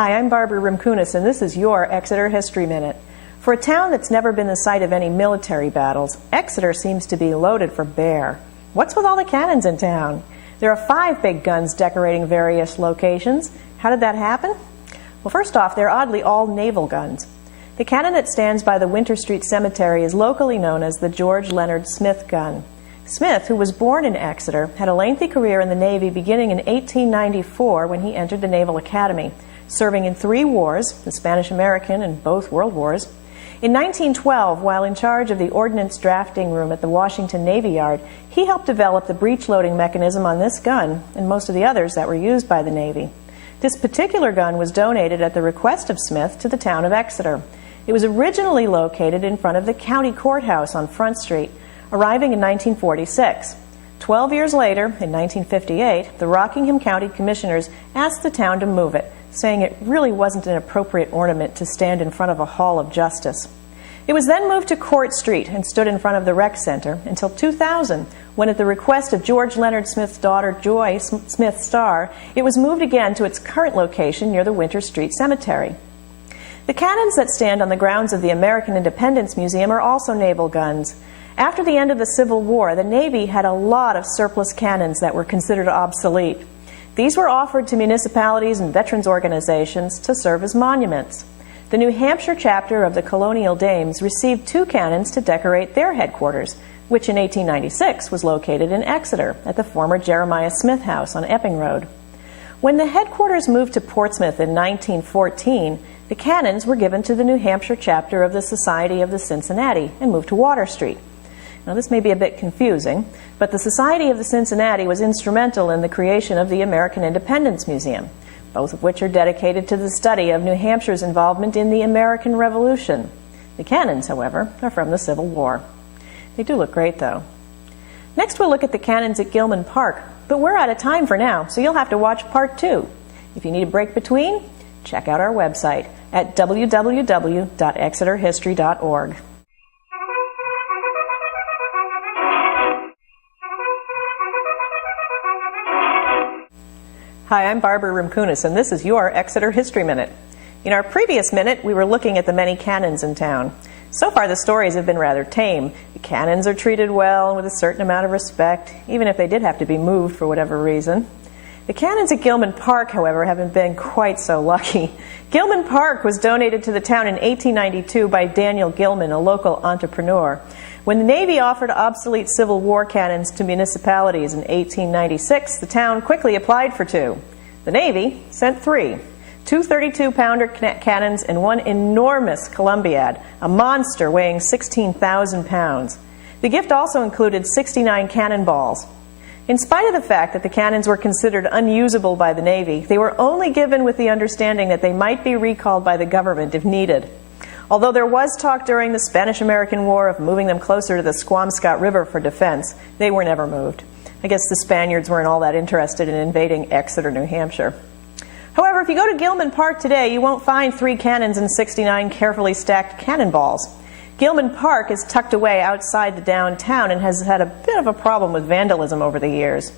Hi, I'm Barbara Rimkunis, and this is your Exeter History Minute. For a town that's never been the site of any military battles, Exeter seems to be loaded for bear. What's with all the cannons in town? There are 5 big guns decorating various locations. How did that happen? Well, first off, they're oddly all naval guns. The cannon that stands by the Winter Street Cemetery is locally known as the George Leonard Smith gun. Smith, who was born in Exeter, had a lengthy career in the Navy beginning in 1894 when he entered the Naval Academy, serving in 3 wars, the Spanish-American and both World Wars. In 1912, while in charge of the ordnance drafting room at the Washington Navy Yard, he helped develop the breech-loading mechanism on this gun and most of the others that were used by the Navy. This particular gun was donated at the request of Smith to the town of Exeter. It was originally located in front of the county courthouse on Front Street, arriving in 1946. 12 years later, in 1958, the Rockingham County Commissioners asked the town to move it, saying it really wasn't an appropriate ornament to stand in front of a hall of justice. It was then moved to Court Street and stood in front of the rec center until 2000, when at the request of George Leonard Smith's daughter Joy Smith Starr, it was moved again to its current location near the Winter Street Cemetery. The cannons that stand on the grounds of the American Independence Museum are also naval guns. After the end of the Civil War, the Navy had a lot of surplus cannons that were considered obsolete. These were offered to municipalities and veterans organizations to serve as monuments. The New Hampshire chapter of the Colonial Dames received 2 cannons to decorate their headquarters, which in 1896 was located in Exeter at the former Jeremiah Smith House on Epping Road. When the headquarters moved to Portsmouth in 1914, the cannons were given to the New Hampshire chapter of the Society of the Cincinnati and moved to Water Street. Now, this may be a bit confusing, but the Society of the Cincinnati was instrumental in the creation of the American Independence Museum, both of which are dedicated to the study of New Hampshire's involvement in the American Revolution. The cannons, however, are from the Civil War. They do look great, though. Next, we'll look at the cannons at Gilman Park, but we're out of time for now, so you'll have to watch part 2. If you need a break between, check out our website at www.exeterhistory.org. Hi, I'm Barbara Rimkunis, and this is your Exeter History Minute. In our previous minute, we were looking at the many cannons in town. So far, the stories have been rather tame. The cannons are treated well and with a certain amount of respect, even if they did have to be moved for whatever reason. The cannons at Gilman Park, however, haven't been quite so lucky. Gilman Park was donated to the town in 1892 by Daniel Gilman, a local entrepreneur. When the Navy offered obsolete Civil War cannons to municipalities in 1896, the town quickly applied for 2. The Navy sent 3. 2 32-pounder cannons and 1 enormous Columbiad, a monster weighing 16,000 pounds. The gift also included 69 cannonballs. In spite of the fact that the cannons were considered unusable by the Navy, they were only given with the understanding that they might be recalled by the government if needed. Although there was talk during the Spanish-American War of moving them closer to the Squamscott River for defense, they were never moved. I guess the Spaniards weren't all that interested in invading Exeter, New Hampshire. However, if you go to Gilman Park today, you won't find 3 cannons and 69 carefully stacked cannonballs. Gilman Park is tucked away outside the downtown and has had a bit of a problem with vandalism over the years.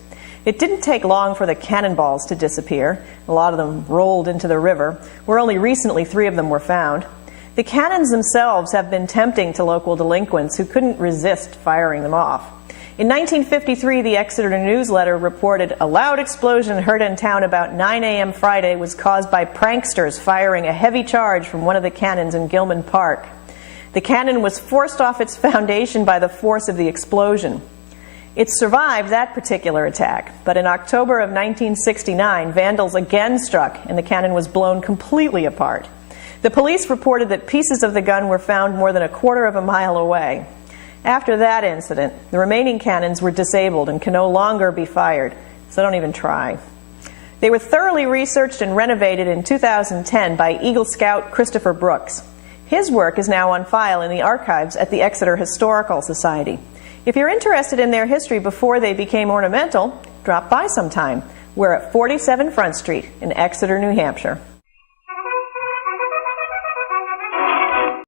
It didn't take long for the cannonballs to disappear. A lot of them rolled into the river, where only recently 3 of them were found. The cannons themselves have been tempting to local delinquents who couldn't resist firing them off. In 1953, the Exeter Newsletter reported a loud explosion heard in town about 9 a.m. Friday was caused by pranksters firing a heavy charge from one of the cannons in Gilman Park. The cannon was forced off its foundation by the force of the explosion. It survived that particular attack, but in October of 1969, vandals again struck and the cannon was blown completely apart. The police reported that pieces of the gun were found more than a quarter of a mile away. After that incident, the remaining cannons were disabled and can no longer be fired, so don't even try. They were thoroughly researched and renovated in 2010 by Eagle Scout Christopher Brooks. His work is now on file in the archives at the Exeter Historical Society. If you're interested in their history before they became ornamental, drop by sometime. We're at 47 Front Street in Exeter, New Hampshire.